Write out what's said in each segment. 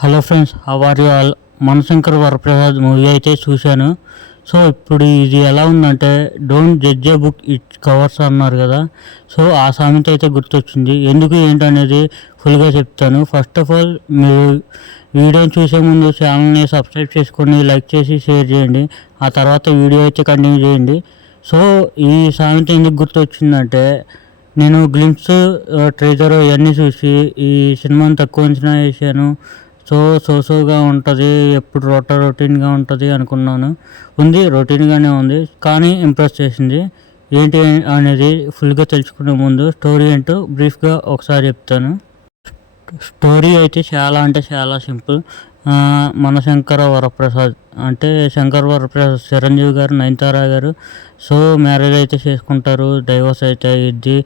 Hello friends are all Manashankar Varaprasad movie అయితే చూశాను. So ఇప్పుడు ఇది ఎలా ఉందంటే don't judge a book it covers అన్నారు కదా. సో ఆ సామెత అయితే గుర్తొచ్చింది. ఎందుకు ఏంటనేది ఫుల్గా చెప్తాను. ఫస్ట్ ఆఫ్ ఆల్ మీరు వీడియోని చూసే ముందు ఛానల్ని సబ్స్క్రైబ్ చేసుకొని లైక్ చేసి షేర్ చేయండి. ఆ తర్వాత వీడియో అయితే కంటిన్యూ చేయండి. సో ఈ సామెత ఎందుకు గుర్తొచ్చిందంటే నేను గ్లిమ్స్ ట్రేజర్ ఇవన్నీ చూసి ఈ సినిమాని తక్కువ అంచనా వేసాను. సో సోసోగా ఉంటుంది ఎప్పుడు రొట రొటీన్గా ఉంటుంది అనుకున్నాను. ఉంది రొటీన్గానే ఉంది కానీ ఇంప్రెస్ చేసింది. ఏంటి అనేది ఫుల్గా తెలుసుకునే ముందు స్టోరీ ఏంటో బ్రీఫ్గా ఒకసారి చెప్తాను. స్టోరీ అయితే చాలా అంటే చాలా సింపుల్. మన శంకర వరప్రసాద్ అంటే శంకర్ వరప్రసాద్ చిరంజీవి గారు నయనతార గారు సో మ్యారేజ్ అయితే చేసుకుంటారు డైవర్స్ అయితే ఇది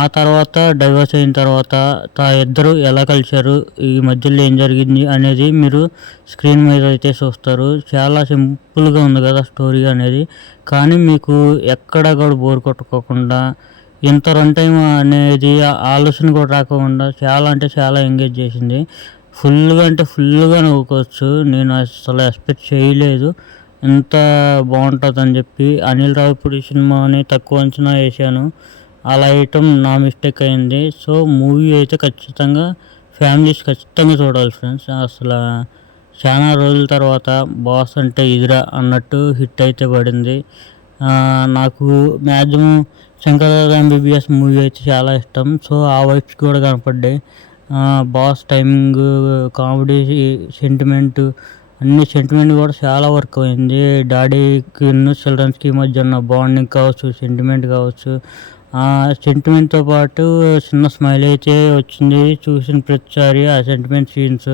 ఆ తర్వాత డైవర్స్ అయిన తర్వాత తా ఇద్దరు ఎలా కలిశారు? ఈ మధ్యలో ఏం జరిగింది అనేది మీరు స్క్రీన్ మీద అయితే చూస్తారు. చాలా సింపుల్గా ఉంది కదా స్టోరీ అనేది. కానీ మీకు ఎక్కడ కూడా బోర్ కొట్టుకోకుండా ఇంత రన్ టైం అనేది ఆలోచన కూడా రాకుండా చాలా అంటే చాలా ఎంగేజ్ చేసింది. ఫుల్గా అంటే ఫుల్గా నవ్వుకోవచ్చు. నేను అసలు ఎక్స్పెక్ట్ చేయలేదు. ఎంత బాగుంటుందని చెప్పి అనిల్ రావిపూడి సినిమాని తక్కువ అంచనా వేసాను అలా వేయటం నా మిస్టేక్ అయింది. సో మూవీ అయితే ఖచ్చితంగా ఫ్యామిలీస్ ఖచ్చితంగా చూడాలి ఫ్రెండ్స్ అసలు చాలా రోజుల తర్వాత బాస్ అంటే ఇదిరా అన్నట్టు హిట్ అయితే పడింది. నాకు మ్యాక్సిమం శంకర్ ఎంబీబీఎస్ మూవీ అయితే చాలా ఇష్టం. సో ఆ వైబ్స్ కూడా కనపడ్డాయి. బాస్ టైమింగ్ కామెడీ సెంటిమెంట్ అన్ని సెంటిమెంట్ కూడా చాలా వర్క్ అయింది. డాడీకి చిల్డ్రన్స్కి మధ్య ఉన్న బాండింగ్ కావచ్చు సెంటిమెంట్ కావచ్చు సెంటిమెంట్తో పాటు చిన్న స్మైల్ అయితే వచ్చింది. చూసిన ప్రతిసారి ఆ సెంటిమెంట్ సీన్స్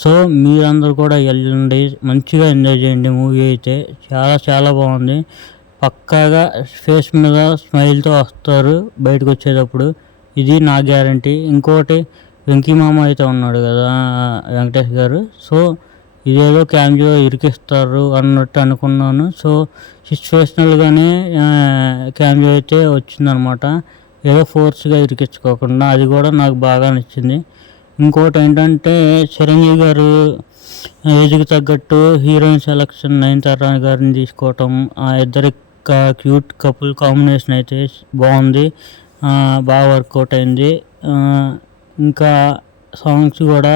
సో మీరందరూ కూడా వెళ్ళండి. మంచిగా ఎంజాయ్ చేయండి మూవీ అయితే. చాలా చాలా బాగుంది. పక్కాగా ఫేస్ మీద స్మైల్తో వస్తారు బయటకు వచ్చేటప్పుడు. ఇది నా గ్యారంటీ ఇంకోటి వెంకీ మామ అయితే ఉన్నాడు కదా వెంకటేష్ గారు. సో ఇదేదో క్యామియో ఇరికిస్తారు అన్నట్టు అనుకున్నాను. సో సిచ్యువేషనల్గానే క్యామియో అయితే వచ్చిందనమాట. ఏదో ఫోర్స్గా ఇరికించుకోకుండా అది కూడా నాకు బాగా నచ్చింది. ఇంకోటి ఏంటంటే చిరంజీవి గారు ఏజ్కి తగ్గట్టు హీరోయిన్ సెలక్షన్ నయనతార గారిని తీసుకోవటం ఆ ఇద్దరి క్యూట్ కపుల్ కాంబినేషన్ అయితే బాగుంది. బాగా వర్కౌట్ అయింది. ఇంకా సాంగ్స్ కూడా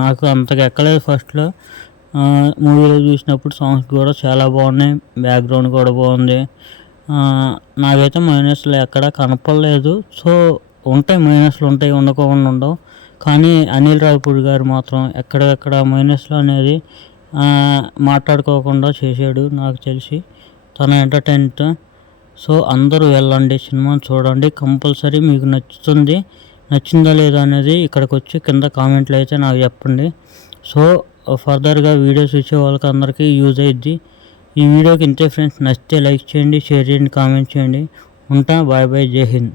నాకు అంతగా ఎక్కలేదు ఫస్ట్లో. మూవీలో చూసినప్పుడు సాంగ్స్ కూడా చాలా బాగున్నాయి. బ్యాక్గ్రౌండ్ కూడా బాగుంది. నాకైతే మైనస్లు ఎక్కడ కనపడలేదు. సో ఉంటాయి మైనస్లు ఉంటాయి ఉండకుండా ఉండవు. కానీ అనిల్ రాయపూడి గారు మాత్రం ఎక్కడెక్కడ మైనస్లు అనేది మాట్లాడుకోకుండా చేశాడు నాకు తెలిసి. తన ఎంటర్టైన్మెంట్ సో అందరూ వెళ్ళండి సినిమా చూడండి. కంపల్సరీ మీకు నచ్చుతుంది. నచ్చిందా లేదా అనేది ఇక్కడికి వచ్చి కింద కామెంట్లు అయితే నాకు చెప్పండి. సో ఫర్దర్గా వీడియోస్ చూసే వాళ్ళకి అందరికీ యూజ్ అయ్యిద్ది ఈ వీడియోకి ఇంతే ఫ్రెండ్స్ నచ్చితే లైక్ చేయండి షేర్ చేయండి కామెంట్ చేయండి. ఉంటా బాయ్ బాయ్ జై హింద్.